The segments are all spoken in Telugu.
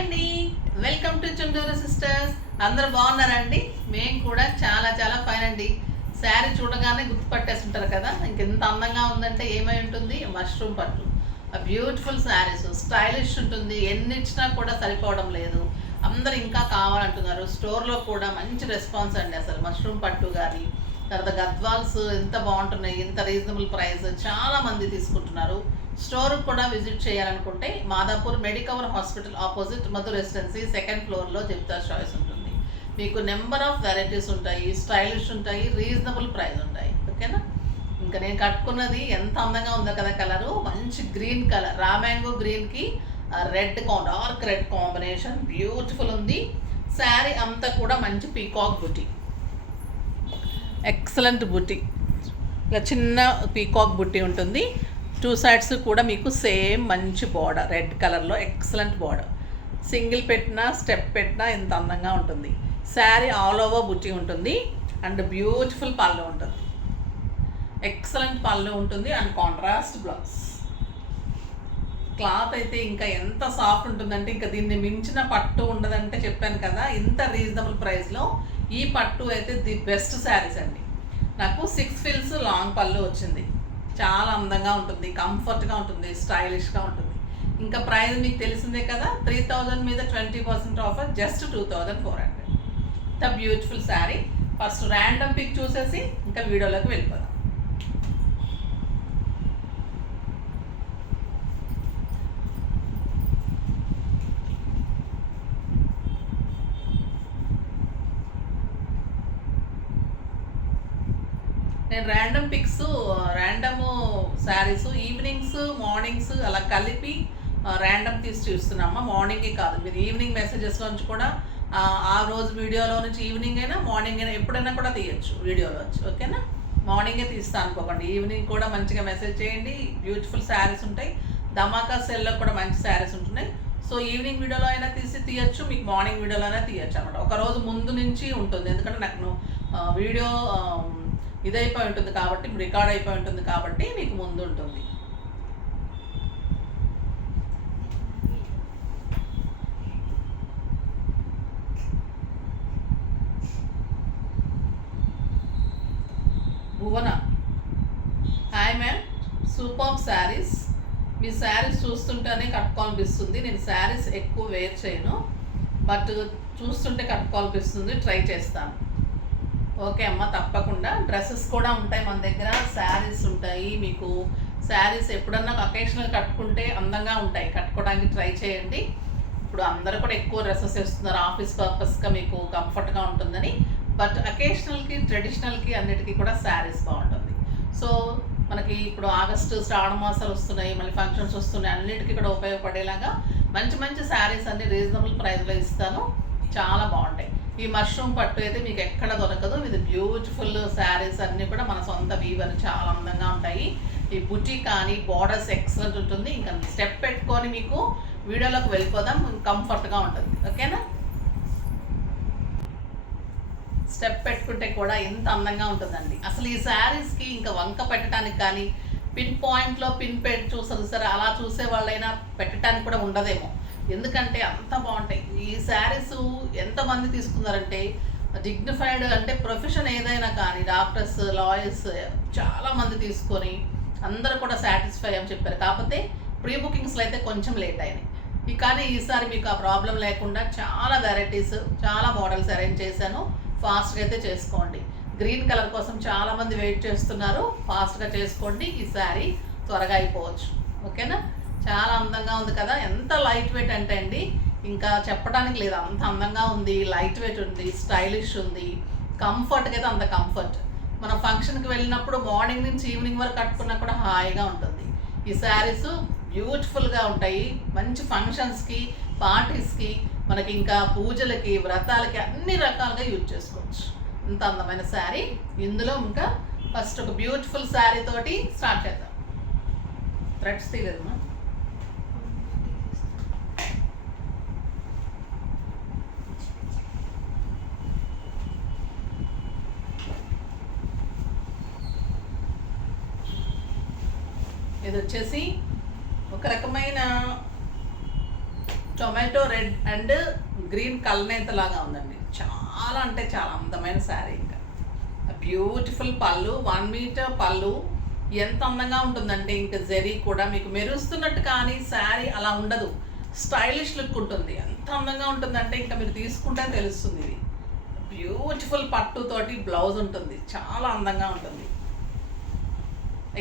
అండి, వెల్కమ్ టు చుండూరు సిస్టర్స్. అందరూ బాగున్నారండి? మేము కూడా చాలా చాలా ఫైన్ అండి. శారీ చూడగానే గుర్తుపట్టేస్తుంటారు కదా, ఇంకెంత అందంగా ఉందంటే ఏమై ఉంటుంది? మష్రూమ్ పట్టు. బ్యూటిఫుల్ శారీస్, స్టైలిష్ ఉంటుంది. ఎన్ని ఇచ్చినా కూడా సరిపోవడం లేదు. అందరు ఇంకా కావాలంటున్నారు. స్టోర్లో కూడా మంచి రెస్పాన్స్ అండి. అసలు మష్రూమ్ పట్టు కానీ, తర్వాత గద్వాల్స్ ఎంత బాగుంటున్నాయి, ఎంత రీజనబుల్ ప్రైస్, చాలా మంది తీసుకుంటున్నారు. స్టోర్కి కూడా విజిట్ చేయాలనుకుంటే Madhapur Medicover hospital opposite Madhu residency second ఫ్లోర్లో చెప్తార్ చాయిస్ ఉంటుంది. మీకు నెంబర్ ఆఫ్ వెరైటీస్ ఉంటాయి, స్టైలిష్ ఉంటాయి, రీజనబుల్ ప్రైస్ ఉంటాయి. ఓకేనా? ఇంకా నేను కట్టుకున్నది ఎంత అందంగా ఉందో కదా, కలరు మంచి గ్రీన్ కలర్, రా మ్యాంగో గ్రీన్కి red dark red combination beautiful ఉంది. శారీ అంతా కూడా మంచి పీకాక్ బుటీ, ఎక్సలెంట్ బుటీ, ఇలా చిన్న పీకాక్ బుట్టి ఉంటుంది. టూ సైడ్స్ కూడా మీకు సేమ్ మంచి బార్డర్, రెడ్ కలర్లో ఎక్సలెంట్ బార్డర్. సింగిల్ పెట్టినా స్టెప్ పెట్టినా ఇంత అందంగా ఉంటుంది. శారీ ఆల్ ఓవర్ బుట్టి ఉంటుంది అండ్ బ్యూటిఫుల్ పళ్ళు ఉంటుంది, ఎక్సలెంట్ పళ్ళు ఉంటుంది అండ్ కాంట్రాస్ట్ బ్లౌజ్. క్లాత్ అయితే ఇంకా ఎంత సాఫ్ట్ ఉంటుందంటే ఇంకా దీన్ని మించిన పట్టు ఉండదంటే చెప్పాను కదా. ఇంత రీజనబుల్ ప్రైస్లో ఈ పట్టు అయితే ది బెస్ట్ శారీస్ అండి. నాకు 6 ఫిల్స్ లాంగ్ పళ్ళు వచ్చింది. చాలా అందంగా ఉంటుంది, కంఫర్ట్గా ఉంటుంది, స్టైలిష్గా ఉంటుంది. ఇంకా ప్రైస్ మీకు తెలిసిందే కదా, 3000 మీద 20% offer, just 2400. The beautiful sari. First random pick చూసేసి ఇంకా వీడియోలోకి వెళ్ళిపోదాం. నేను random picks, random saris evenings mornings అలా కలిపి ర్యాండమ్ తీసి చూస్తున్నామా. మార్నింగే కాదు, మీరు ఈవినింగ్ మెసేజెస్లోంచి కూడా ఆ రోజు వీడియోలో నుంచి ఈవినింగ్ అయినా మార్నింగ్ అయినా ఎప్పుడైనా కూడా తీయచ్చు వీడియోలోంచి. ఓకేనా? మార్నింగే తీస్తా అనుకోకండి, ఈవినింగ్ కూడా మంచిగా మెసేజ్ చేయండి. బ్యూటిఫుల్ శారీస్ ఉంటాయి. ధమాకా సెల్లో కూడా మంచి శారీస్ ఉంటున్నాయి. సో ఈవినింగ్ వీడియోలో అయినా తీయచ్చు, మీకు మార్నింగ్ వీడియోలో అయినా తీయచ్చు అనమాట. ఒకరోజు ముందు నుంచి ఉంటుంది, ఎందుకంటే నాకు వీడియో ఇదైపోయి ఉంటుంది కాబట్టి, రికార్డ్ అయిపోయి ఉంటుంది కాబట్టి మీకు ముందు ఉంటుంది. భువన, హాయ్ మ్యామ్, సూపర్ శారీస్. మీ శారీస్ చూస్తుంటేనే కట్టుకోవాలనిపిస్తుంది. నేను శారీస్ ఎక్కువ వేర్ చేయను, బట్ చూస్తుంటే కట్టుకోవాలనిపిస్తుంది, ట్రై చేస్తాను. ఓకే అమ్మ, తప్పకుండా. డ్రెస్సెస్ కూడా ఉంటాయి మన దగ్గర, శారీస్ ఉంటాయి. మీకు శారీస్ ఎప్పుడన్నా అకేషనల్ కట్టుకుంటే అందంగా ఉంటాయి, కట్టుకోవడానికి ట్రై చేయండి. ఇప్పుడు అందరూ కూడా ఎక్కువ డ్రెస్సెస్ వేస్తున్నారు ఆఫీస్ పర్పస్గా, మీకు కంఫర్ట్గా ఉంటుందని. బట్ అకేషనల్కి, ట్రెడిషనల్కి అన్నిటికీ కూడా శారీస్ బాగుంటుంది. సో మనకి ఇప్పుడు ఆగస్టు శ్రావణ మాసాలు వస్తున్నాయి, మళ్ళీ ఫంక్షన్స్ వస్తున్నాయి, అన్నిటికీ కూడా ఉపయోగపడేలాగా మంచి మంచి శారీస్ అన్ని రీజనబుల్ ప్రైస్లో ఇస్తాను. చాలా బాగుంటాయి. ఈ మష్రూమ్ పట్టు అయితే మీకు ఎక్కడ దొరకదు. ఇది బ్యూటిఫుల్ శారీస్ అన్నీ కూడా మన సొంత వీవర్, చాలా అందంగా ఉంటాయి. ఈ బుటీ కానీ బార్డర్స్ ఎక్సలెంట్ ఉంటుంది. ఇంకా స్టెప్ పెట్టుకొని మీకు వీడియోలోకి వెళ్ళిపోదాం, కంఫర్ట్గా ఉంటుంది. ఓకేనా? స్టెప్ పెట్టుకుంటే కూడా ఎంత అందంగా ఉంటుందండి. అసలు ఈ శారీస్కి ఇంకా వంక పెట్టడానికి కానీ, పిన్ పాయింట్లో పిన్ పెట్టి చూసారు సరే, అలా చూసే వాళ్ళైనా పెట్టడానికి కూడా ఉండదేమో, ఎందుకంటే అంత బాగుంటాయి ఈ శారీస్. ఎంతమంది తీసుకున్నారంటే డిగ్నిఫైడ్, అంటే ప్రొఫెషన్ ఏదైనా కానీ డాక్టర్స్, లాయర్స్ చాలామంది తీసుకొని అందరూ కూడా సాటిస్ఫై అని చెప్పారు. కాకపోతే ప్రీ బుకింగ్స్లో అయితే కొంచెం లేట్ అయినాయి. కానీ ఈసారి మీకు ఆ ప్రాబ్లం లేకుండా చాలా వెరైటీస్, చాలా మోడల్స్ అరేంజ్ చేశాను. ఫాస్ట్గా అయితే చేసుకోండి. గ్రీన్ కలర్ కోసం చాలామంది వెయిట్ చేస్తున్నారు, ఫాస్ట్గా చేసుకోండి. ఈ శారీ త్వరగా అయిపోవచ్చు. ఓకేనా? చాలా అందంగా ఉంది కదా. ఎంత లైట్ వెయిట్ అంటే అండి ఇంకా చెప్పడానికి లేదు, అంత అందంగా ఉంది. లైట్ వెయిట్ ఉంది, స్టైలిష్ ఉంది, కంఫర్ట్గా అయితే అంత కంఫర్ట్. మనం ఫంక్షన్కి వెళ్ళినప్పుడు మార్నింగ్ నుంచి ఈవినింగ్ వరకు కట్టుకున్నా కూడా హాయిగా ఉంటుంది. ఈ శారీస్ బ్యూటిఫుల్గా ఉంటాయి. మంచి ఫంక్షన్స్కి, పార్టీస్కి, మనకి ఇంకా పూజలకి, వ్రతాలకి అన్ని రకాలుగా యూజ్ చేసుకోవచ్చు. ఇంత అందమైన శారీ. ఇందులో ఇంకా ఫస్ట్ ఒక బ్యూటిఫుల్ శారీ తోటి స్టార్ట్ చేద్దాం. థ్రెడ్స్ తీయలేదమ్మా. ఇది వచ్చేసి ఒక రకమైన టొమాటో రెడ్ అండ్ గ్రీన్ కలనేత లాగా ఉందండి. చాలా అంటే చాలా అందమైన శారీ. ఇంకా బ్యూటిఫుల్ పళ్ళు, 1 మీటర్ పళ్ళు. ఎంత అందంగా ఉంటుందంటే ఇంకా జరీ కూడా మీకు మెరుస్తున్నట్టు, కానీ శారీ అలా ఉండదు, స్టైలిష్ లుక్ ఉంటుంది. ఎంత అందంగా ఉంటుందంటే ఇంకా మీరు తీసుకుంటే తెలుస్తుంది. ఇది బ్యూటిఫుల్ పట్టుతోటి బ్లౌజ్ ఉంటుంది, చాలా అందంగా ఉంటుంది.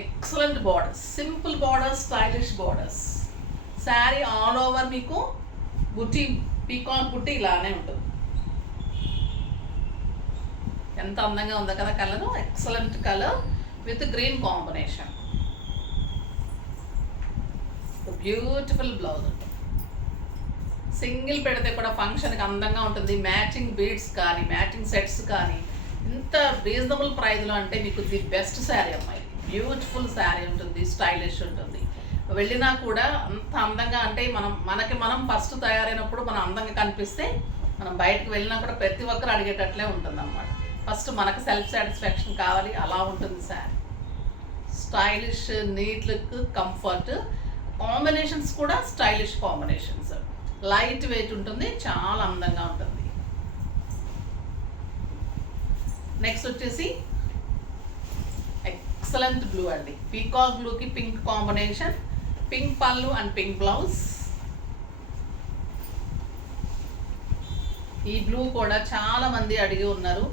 Excellent borders, simple borders, stylish borders. Sari all over మీకు బుట్టి, పీకాక్ బుట్టి ఇలానే ఉంటుంది. ఎంత అందంగా ఉందో కదా colour. Excellent colour with green combination. Beautiful blouse ఉంటుంది. సింగిల్ పెడితే కూడా ఫంక్షన్కి అందంగా ఉంటుంది. మ్యాచింగ్ బీడ్స్ కానీ మ్యాచింగ్ సెట్స్ కానీ ఇంత రీజనబుల్ ప్రైస్లో అంటే మీకు ది బెస్ట్ శారీ అమ్మాయి. బ్యూటిఫుల్ శారీ ఉంటుంది, స్టైలిష్ ఉంటుంది. వెళ్ళినా కూడా అంత అందంగా అంటే మనం ఫస్ట్ తయారైనప్పుడు మనం అందంగా కనిపిస్తే మనం బయటకు వెళ్ళినా కూడా ప్రతి ఒక్కరు అడిగేటట్లే ఉంటుంది అన్నమాట. ఫస్ట్ మనకు సెల్ఫ్ సాటిస్ఫాక్షన్ కావాలి, అలా ఉంటుంది sari. Stylish, neat look, comfort. Combinations కూడా స్టైలిష్ కాంబినేషన్స్. లైట్ వెయిట్ ఉంటుంది, చాలా అందంగా ఉంటుంది. నెక్స్ట్ వచ్చేసి ఎక్సలెంట్ బ్లూ అండి. పీకాక్ బ్లూకి పింక్ కాంబినేషన్, పింక్ పళ్ళు అండ్ పింక్ బ్లౌజ్. ఈ బ్లూ కూడా చాలా మంది అడిగి ఉన్నారు.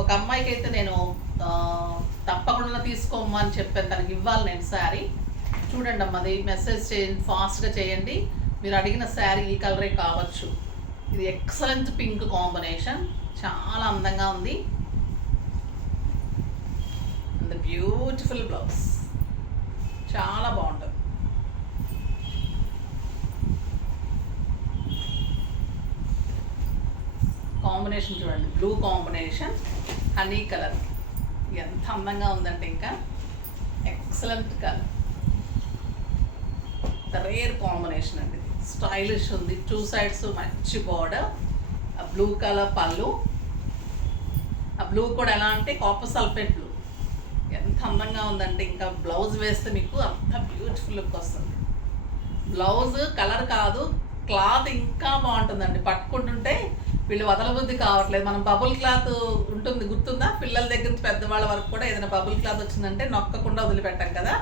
ఒక అమ్మాయికి అయితే నేను తప్పకుండా తీసుకోమని చెప్పాను, తనకి ఇవ్వాలి నేను శారీ. చూడండి అమ్మది, మెసేజ్ చేయండి, ఫాస్ట్గా చేయండి. మీరు అడిగిన శారీ ఈ కలరే కావచ్చు. ఇది ఎక్సలెంట్ పింక్ కాంబినేషన్, చాలా అందంగా ఉంది. బ్యూటిఫుల్ బ్లౌజ్, చాలా బాగుంటుంది. కాంబినేషన్ చూడండి, బ్లూ కాంబినేషన్, హనీ కలర్. ఎంత అందంగా ఉందంటే ఇంకా ఎక్సలెంట్ కలర్. రేర్ కాంబినేషన్ అండి, స్టైలిష్ ఉంది. 2 సైడ్స్ మంచి బార్డర్, ఆ బ్లూ కలర్ పళ్ళు. ఆ బ్లూ కూడా ఎలా అంటే కాపర్ సల్ఫేట్ బ్లూ. ఎంత అందంగా ఉందంటే ఇంకా బ్లౌజ్ వేస్తే మీకు అంత బ్యూటిఫుల్ లుక్ వస్తుంది. బ్లౌజ్ కలర్ కాదు, క్లాత్ ఇంకా బాగుంటుందండి. పట్టుకుంటుంటే వీళ్ళు వదలబుద్ధి కావట్లేదు. మనం బబుల్ క్లాత్ ఉంటుంది, గుర్తుందా? పిల్లల దగ్గర నుంచి పెద్దవాళ్ళ వరకు కూడా ఏదైనా బబుల్ క్లాత్ వచ్చిందంటే నొక్కకుండా వదిలిపెట్టాం కదా.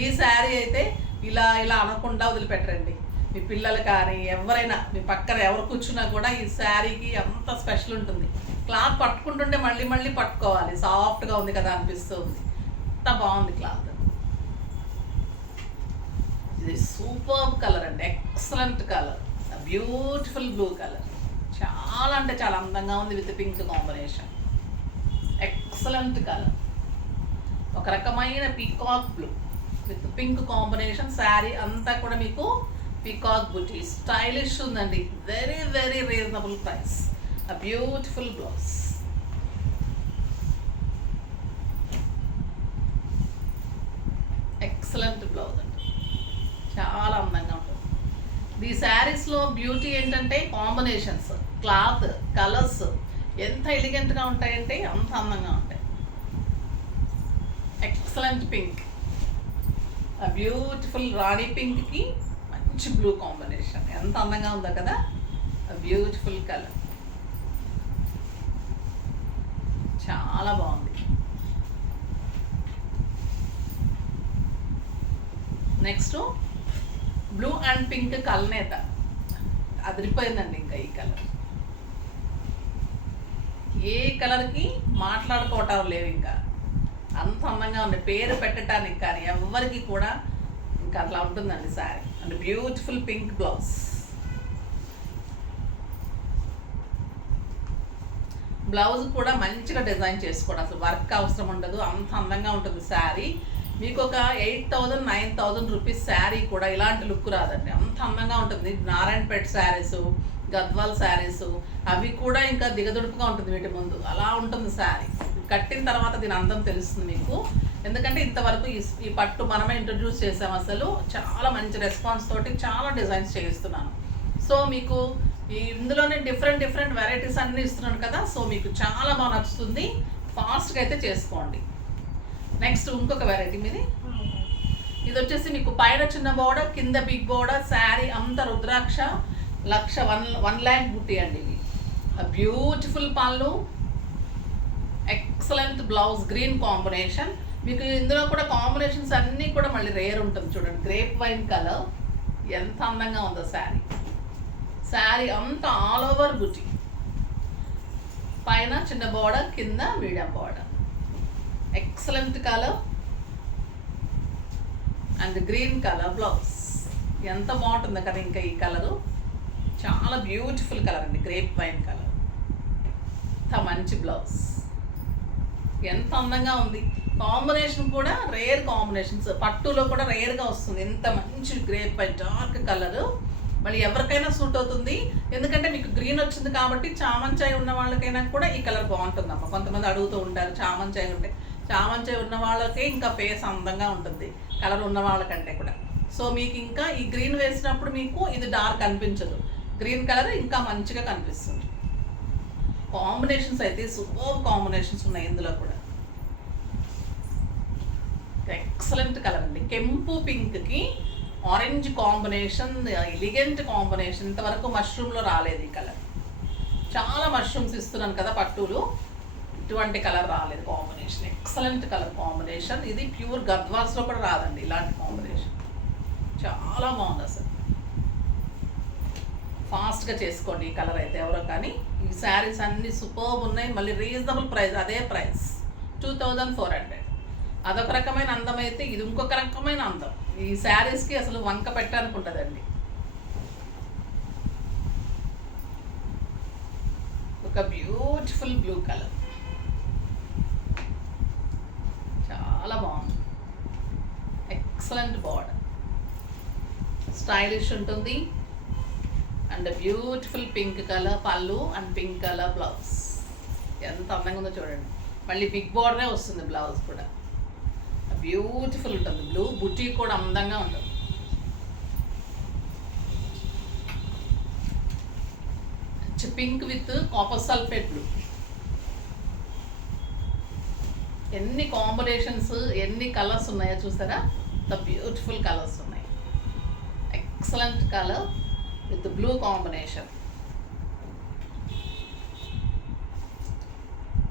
ఈ శారీ అయితే ఇలా ఇలా అనకుండా వదిలిపెట్టరండి. మీ పిల్లలు కానీ ఎవరైనా మీ పక్కన ఎవరు కూర్చున్నా కూడా ఈ శారీకి అంత స్పెషల్ ఉంటుంది. క్లాత్ పట్టుకుంటుంటే మళ్ళీ మళ్ళీ పట్టుకోవాలి, సాఫ్ట్గా ఉంది కదా అనిపిస్తుంది. అంత బాగుంది క్లాత్. ఇది సూపర్ కలర్ అండి, excellent colour, beautiful blue colour. చాలా అంటే చాలా అందంగా ఉంది with pink combination. Excellent colour, ఒక రకమైన peacock blue with pink combination. Sari అంతా కూడా మీకు పీకాక్ బుటీ, స్టైలిష్ ఉందండి. Very very reasonable price. A beautiful blouse. Excellent blouse అండి, చాలా అందంగా ఉంటుంది. ఈ శారీస్లో బ్యూటీ ఏంటంటే కాంబినేషన్స్, క్లాత్, కలర్స్ ఎంత ఎలిగెంట్గా ఉంటాయంటే అంత అందంగా ఉంటాయి. ఎక్సలెంట్ పింక్, ఆ బ్యూటిఫుల్ రాణి పింక్కి మంచి బ్లూ కాంబినేషన్. ఎంత అందంగా ఉందో కదా. బ్యూటిఫుల్ కలర్, చాలా బాగుంది. నెక్స్ట్ బ్లూ అండ్ పింక్ కలనేత అదిరిపోయిందండి. ఇంకా ఈ కలర్ ఏ కలర్కి మాట్లాడుకోవటం లేవు, ఇంకా అంత అందంగా ఉంది. పేరు పెట్టడానికి కానీ ఎవరికి కూడా ఇంకా అట్లా ఉంటుందండి sari. And beautiful pink blouse. Blouse కూడా మంచిగా డిజైన్ చేసుకోవడం, అసలు వర్క్ అవసరం ఉండదు, అంత అందంగా ఉంటుంది శారీ. మీకు ఒక 8,000 9,000 రూపీస్ శారీ కూడా ఇలాంటి లుక్ రాదండి, అంత అందంగా ఉంటుంది. నారాయణపేట శారీస్, గద్వాల్ శారీస్ అవి కూడా ఇంకా దిగదుడుపుగా ఉంటుంది వీటి ముందు, అలా ఉంటుంది శారీ. కట్టిన తర్వాత దీని అందం తెలుస్తుంది మీకు. ఎందుకంటే ఇంతవరకు ఈ పట్టు మనమే ఇంట్రడ్యూస్ చేసాం. అసలు చాలా మంచి రెస్పాన్స్ తోటి చాలా డిజైన్స్ చేయిస్తున్నాను. సో మీకు ఇందులోనే డిఫరెంట్ వెరైటీస్ అన్నీ ఇస్తున్నాను కదా. సో మీకు చాలా బాగా నచ్చుతుంది, ఫాస్ట్గా అయితే చేసుకోండి. నెక్స్ట్ ఇంకొక వెరైటీ మీది. ఇది వచ్చేసి మీకు పైన చిన్న బోర్డర్, కింద బిగ్ బోర్డర్, శారీ అంతా రుద్రాక్ష. 1 lakh బుట్టి అండి ఇవి. బ్యూటిఫుల్ పళ్ళు, ఎక్సలెంట్ బ్లౌజ్, గ్రీన్ కాంబినేషన్. మీకు ఇందులో కూడా కాంబినేషన్స్ అన్నీ కూడా మళ్ళీ రేర్ ఉంటుంది. చూడండి, గ్రేప్ వైన్ కలర్ ఎంత అందంగా ఉందో శారీ. శారీ అంతా ఆల్ ఓవర్ బుటీ, పైన చిన్న బార్డర్, కింద medium border. Excellent colour and green colour blouse. ఎంత బాగుంటుందో కదా ఇంకా ఈ కలరు. చాలా బ్యూటిఫుల్ కలర్ అండి, గ్రేప్ వైన్ కలర్. ఇంత మంచి బ్లౌజ్, ఎంత అందంగా ఉంది. కాంబినేషన్ కూడా రేర్ కాంబినేషన్స్, పట్టులో కూడా రేర్గా వస్తుంది. ఎంత మంచి గ్రేప్ వైన్ డార్క్ కలరు, మళ్ళీ ఎవరికైనా సూట్ అవుతుంది. ఎందుకంటే మీకు గ్రీన్ వచ్చింది కాబట్టి చామంచాయి ఉన్న వాళ్ళకైనా కూడా ఈ కలర్ బాగుంటుందమ్మా. కొంతమంది అడుగుతూ ఉంటారు చామంచాయి ఉంటే. చామంచాయి ఉన్న వాళ్ళకే ఇంకా ఫేస్ అందంగా ఉంటుంది కలర్ ఉన్న వాళ్ళకంటే కూడా. సో మీకు ఇంకా ఈ గ్రీన్ వేసినప్పుడు మీకు ఇది డార్క్ అనిపించదు, గ్రీన్ కలర్ ఇంకా మంచిగా కనిపిస్తుంది. కాంబినేషన్స్ అయితే సూపర్ కాంబినేషన్స్ ఉన్నాయి ఇందులో కూడా. ఎక్సలెంట్ కలర్ అండి, కెంపు పింక్కి ఆరెంజ్ కాంబినేషన్, ఎలిగెంట్ కాంబినేషన్. ఇంతవరకు మష్రూమ్లో రాలేదు ఈ కలర్. చాలా మష్రూమ్స్ ఇస్తున్నాను కదా పట్టులు, ఇటువంటి కలర్ రాలేదు కాంబినేషన్. Excellent colour combination. ఇది ప్యూర్ గద్వాల్స్లో కూడా రాదండి ఇలాంటి కాంబినేషన్. చాలా బాగుంది అసలు. ఫాస్ట్గా చేసుకోండి ఈ కలర్ అయితే ఎవరో కానీ. ఈ శారీస్ అన్నీ సూపర్బ్ ఉన్నాయి, మళ్ళీ రీజనబుల్ ప్రైస్. అదే ప్రైస్ 2400. అదొక రకమైన అందం అయితే ఇది ఇంకొక రకమైన అందం. ఈ శారీస్కి అసలు వంక పెట్టడానికి ఉంటుందండి. ఒక బ్యూటిఫుల్ బ్లూ కలర్, చాలా బాగుంది. ఎక్సలెంట్ బార్డర్, స్టైలిష్ ఉంటుంది. అండ్ బ్యూటిఫుల్ పింక్ కలర్ పళ్ళు అండ్ పింక్ కలర్ బ్లౌజ్. ఎంత అందంగా ఉందో చూడండి. మళ్ళీ బిగ్ బార్డరే వస్తుంది బ్లౌజ్ కూడా. బ్యూటిఫుల్ ఉంటుంది. బ్లూ బుటీ కూడా అందంగా ఉంటుంది. Pink with copper sulphate blue. ఎన్ని కాంబినేషన్స్, ఎన్ని కలర్స్ ఉన్నాయో చూసారా. ద బ్యూటిఫుల్ కలర్స్ ఉన్నాయి. Excellent colour with blue combination,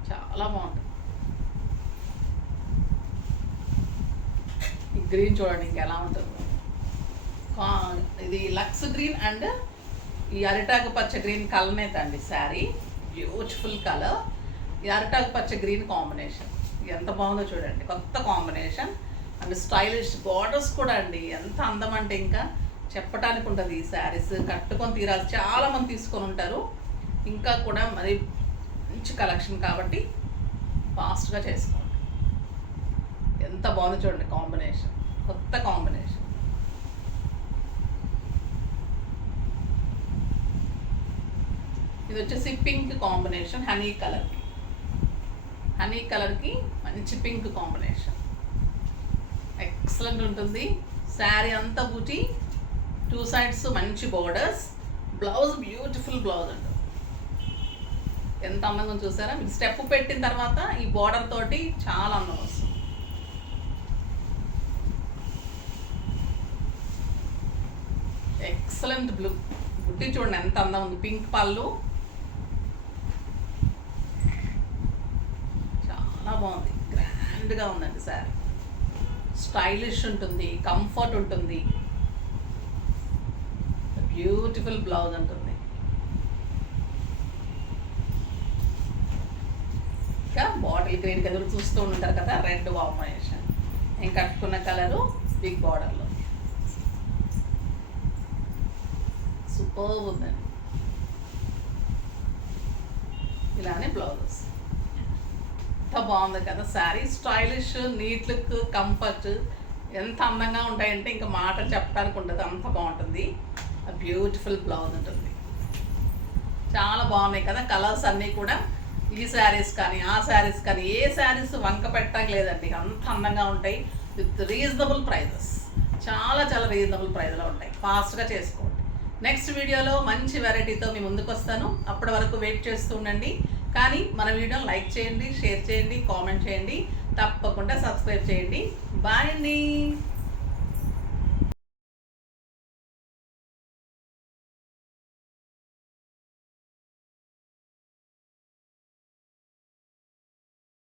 చాలా బాగుంటుంది. ఈ గ్రీన్ చూడండి ఇంకెలా ఉంటుంది. ఇది లక్స్ గ్రీన్ అండ్ ఈ అరిటాకు పచ్చ గ్రీన్ కలనేత అండి శారీ. Beautiful colour. ఈ అరిటాకు పచ్చ గ్రీన్ కాంబినేషన్ ఎంత బాగుందో చూడండి. కొత్త కాంబినేషన్ అండ్ స్టైలిష్ బార్డర్స్ కూడా అండి. ఎంత అందం అంటే ఇంకా చెప్పడానికి ఉంటుంది. ఈ శారీస్ కట్టుకొని తీరాలి, చాలామంది తీసుకొని ఉంటారు. ఇంకా కూడా మరి మంచి కలెక్షన్ కాబట్టి ఫాస్ట్గా చేసుకోండి. ఎంత బాగుందో చూడండి కాంబినేషన్, కొత్త కాంబినేషన్. ఇది వచ్చేసి పింక్ కాంబినేషన్, హనీ కలర్కి మంచి పింక్ కాంబినేషన్. ఎక్సలెంట్ ఉంటుంది. శారీ అంతా బూటీ, 2 sides మంచి బోర్డర్స్, బ్లౌజ్ బ్యూటిఫుల్ బ్లౌజ్ ఉంటుంది. ఎంత అందంగా చూసారా. మీకు స్టెప్ పెట్టిన తర్వాత ఈ బోర్డర్ తోటి చాలా అందం వస్తుంది. ఎక్సలెంట్ బ్లూ బుట్టి చూడండి ఎంత అందం ఉంది. పింక్ పళ్ళు చాలా బాగుంది, గ్రాండ్గా ఉందండి శారీ. స్టైలిష్ ఉంటుంది, కంఫర్ట్ ఉంటుంది, బ్యూటిఫుల్ బ్లౌజ్ ఉంటుంది. ఇంకా బాటిల్ గ్రీన్ కలర్ చూస్తూ ఉంటారు కదా, రెడ్ కాంబినేషన్. నేను కట్టుకున్న కలరు బిగ్ బార్డర్లో సూపర్ ఉందండి. ఇలానే బ్లౌజెస్ ఎంత బాగుంది కదా sari. Stylish, neat look, comfort ఎంత అందంగా ఉంటాయంటే ఇంకా మాట చెప్పడానికి ఉండదు, అంత బాగుంటుంది. బ్యూటిఫుల్ బ్లౌజ్ ఉంటుంది. చాలా బాగున్నాయి కదా కలర్స్ అన్నీ కూడా. ఈ శారీస్ కానీ ఆ శారీస్ కానీ ఏ శారీస్ వంక పెట్టడానికి లేదండి, అంత అందంగా ఉంటాయి. విత్ రీజనబుల్ ప్రైజెస్, చాలా చాలా రీజనబుల్ ప్రైజ్లో ఉంటాయి. ఫాస్ట్గా చేసుకోండి. నెక్స్ట్ వీడియోలో మంచి వెరైటీతో మీ ముందుకు వస్తాను. అప్పటి వరకు వెయిట్ చేస్తూ ఉండండి. కానీ మన వీడియోని లైక్ చేయండి, షేర్ చేయండి, కామెంట్ చేయండి, తప్పకుండా సబ్స్క్రైబ్ చేయండి. బాయ్ అండి.